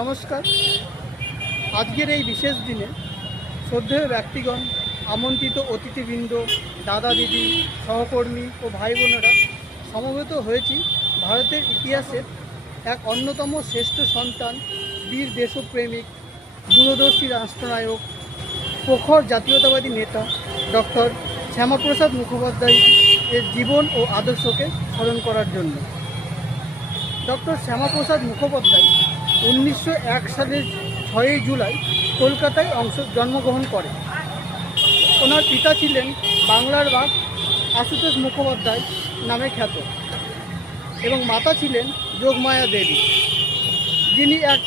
নমস্কার। আজকের এই বিশেষ দিনে শ্রদ্ধেয় ব্যক্তিগণ, আমন্ত্রিত অতিথিবৃন্দ, দাদা দিদি, সহকর্মী ও ভাই বোনেরা সমবেত হয়েছি ভারতের ইতিহাসের এক অন্যতম শ্রেষ্ঠ সন্তান, বীর দেশপ্রেমিক, দূরদর্শী রাষ্ট্রনায়ক, প্রখর জাতীয়তাবাদী নেতা ডক্টর শ্যামাপ্রসাদ মুখোপাধ্যায় এর জীবন ও আদর্শকে স্মরণ করার জন্য। ডক্টর শ্যামাপ্রসাদ মুখোপাধ্যায় 1901 সালের 6 জুলাই কলকাতায় জন্মগ্রহণ করেন। ওনার পিতা ছিলেন বাংলার বাঘ আশুতোষ মুখোপাধ্যায় নামে খ্যাত এবং মাতা ছিলেন যোগমায়া দেবী, যিনি এক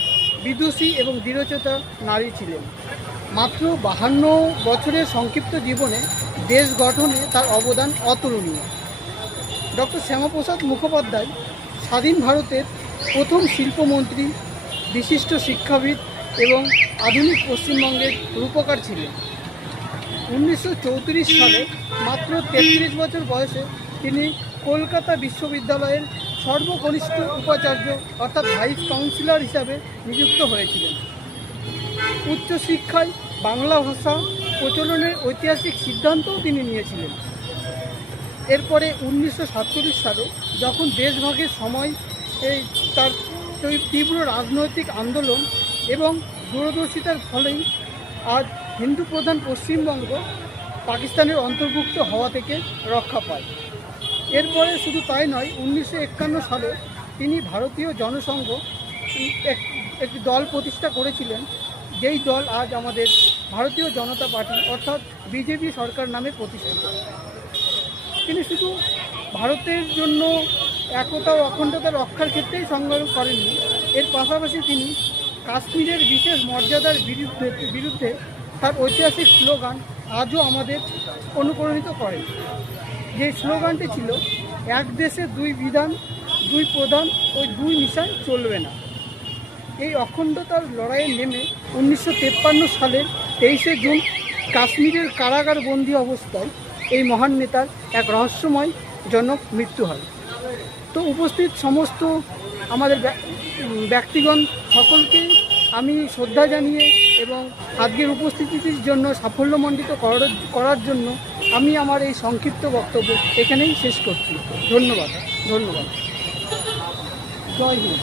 বিদুষী এবং দৃঢ়চেতা নারী ছিলেন। মাত্র 52 বছরের সংক্ষিপ্ত জীবনে দেশ গঠনে তার অবদান অতুলনীয়। ডক্টর শ্যামাপ্রসাদ মুখোপাধ্যায় স্বাধীন ভারতের প্রথম শিল্পমন্ত্রী, বিশিষ্ট শিক্ষাবিদ এবং আধুনিক পশ্চিমবঙ্গের রূপকার ছিলেন। 1934 সালে মাত্র 33 বছর বয়সে তিনি কলকাতা বিশ্ববিদ্যালয়ের সর্বকনিষ্ঠ উপাচার্য অর্থাৎ ভাইস কাউন্সিলর হিসাবে নিযুক্ত হয়েছিলেন। উচ্চশিক্ষায় বাংলা ভাষা প্রচলনের ঐতিহাসিক সিদ্ধান্তও তিনি নিয়েছিলেন। এরপরে 1947 সালে যখন দেশভাগের সময় তার তীব্র রাজনৈতিক আন্দোলন এবং দূরদর্শিতার ফলেই আজ হিন্দু প্রধান পশ্চিমবঙ্গ পাকিস্তানের অন্তর্ভুক্ত হওয়া থেকে রক্ষা পায়। এরপরে শুধু তাই নয়, 1951 সালে তিনি ভারতীয় জনসংঘ একটি দল প্রতিষ্ঠা করেছিলেন, যেই দল আজ আমাদের ভারতীয় জনতা পার্টি অর্থাৎ বিজেপি সরকার নামে প্রতিষ্ঠিত। তিনি শুধু ভারতের জন্য একতা ও অখণ্ডতা রক্ষার ক্ষেত্রেই সংগ্রাম করেননি, এর পাশাপাশি তিনি কাশ্মীরের বিশেষ মর্যাদার বিরুদ্ধে তার ঐতিহাসিক স্লোগান আজও আমাদের অনুপ্রাণিত করে। যে স্লোগানটি ছিল, এক দেশে দুই বিধান, দুই প্রধান ও দুই নিশান চলবে না। এই অখণ্ডতার লড়াইয়ে নেমে 1953 সালের 23শে জুন কাশ্মীরের কারাগার বন্দী অবস্থায় এই মহান নেতার এক রহস্যময় জনক মৃত্যু হয়। তো উপস্থিত সমস্ত আমাদের ব্যক্তিগণ সকলকে আমি শ্রদ্ধা জানিয়ে এবং আজকের উপস্থিতির জন্য সাফল্যমণ্ডিত করার জন্য আমি আমার এই সংক্ষিপ্ত বক্তব্য এখানেই শেষ করছি। ধন্যবাদ। জয় হিন্দ।